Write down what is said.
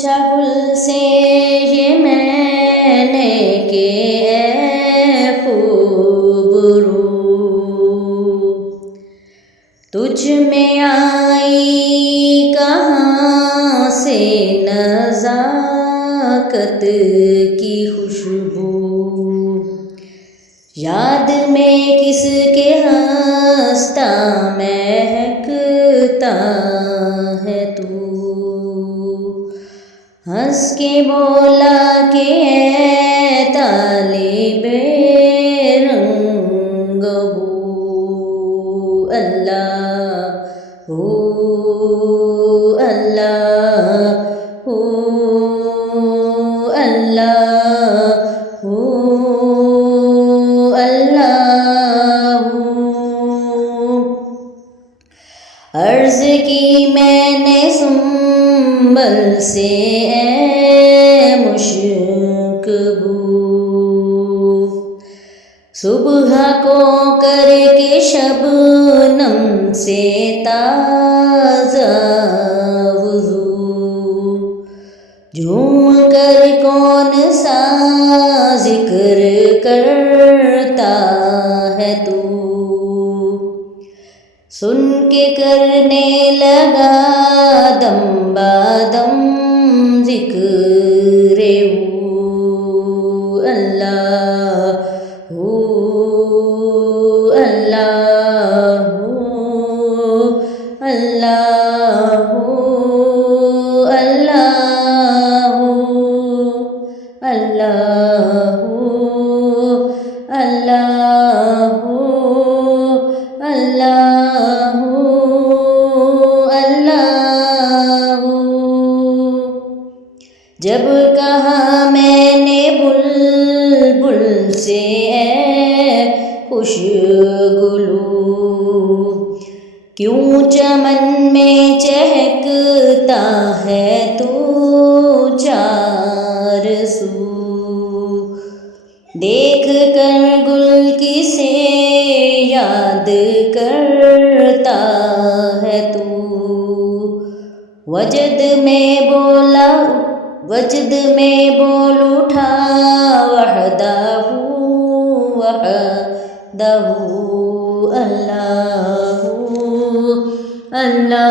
پوچھا گل سے یہ میں نے کہ اے خوبرو تجھ میں آئی کہاں سے نزاکت کی خوشبو، یاد میں کس کے ہنستا مہکتا ہے تو، ہنس کے بولا کہ اے طالب رنگ بو، اللہ ہو اللہ ہو اللہ ہو اللہ ہو۔ عرض کی میں نے سنبل سے اے مشک بو، صبح کو کر کے شبنم سے تازہ وضو، جھوم کر کون سا ذکر کرتا ہے تو، سن کے کرنے لگا دم بادم ذکر او، اللہ ہو اللہ ہو اللہ ہو اللہ ہو اللہ ہو اللہ ہو اللہ ہو اللہ ہو۔ جب کہا میں نے بلبل سے اے خوش گلو، کیوں چمن میں چہکتا ہے تو چار سو، دیکھ کر گل کسے یاد کرتا ہے تو، وجد میں بول اٹھا وحدہ وحدہ اللہ اللہ